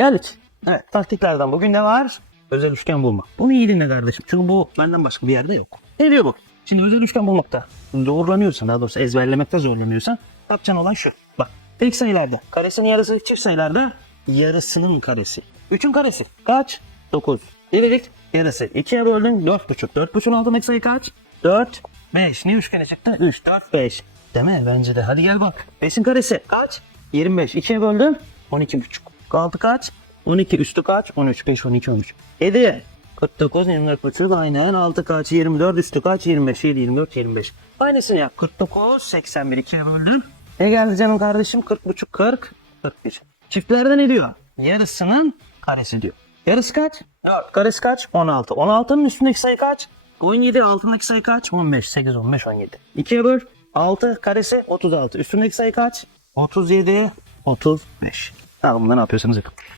Geldik. Evet taktiklerden bugün ne var? Özel üçgen bulma. Bunu iyi dinle kardeşim. Çünkü bu benden başka bir yerde yok. Ne diyor bu? Şimdi özel üçgen bulmakta zorlanıyorsan daha doğrusu ezberlemekte zorlanıyorsan yapacağın olan şu. Bak tek sayılarda karesinin yarısı çift sayılarda yarısının karesi. 3'ün karesi kaç? 9. Dedik yarısı. 2'ye böldün 4,5. 4,5'un altındaki sayı kaç? 4, 5. Ne üçgene çıktı? 3, 4, 5. Değil mi? Bence de. Hadi gel bak. 5'in karesi kaç? 25. 2'ye böldün 12,5. Kaldı kaç? 12 üstü kaç? 13, 5, 12, 13. 7. 49, 24 buçuk aynen. 6 kaç? 24 üstü kaç? 25, 7, 24, 25. Aynısını yap. 49, 81 2'ye böldün. Ne geldi canım kardeşim? 40 buçuk, 40, 41. Çiftlerde ne diyor? Yarısının karesi diyor. Yarısı kaç? 4. Karesi kaç? 16. 16'nın üstündeki sayı kaç? 17. Altındaki sayı kaç? 15, 8, 15, 17. 2'ye böl. 6 karesi 36. Üstündeki sayı kaç? 37, 35. Bunda ne yapıyorsanız yapın.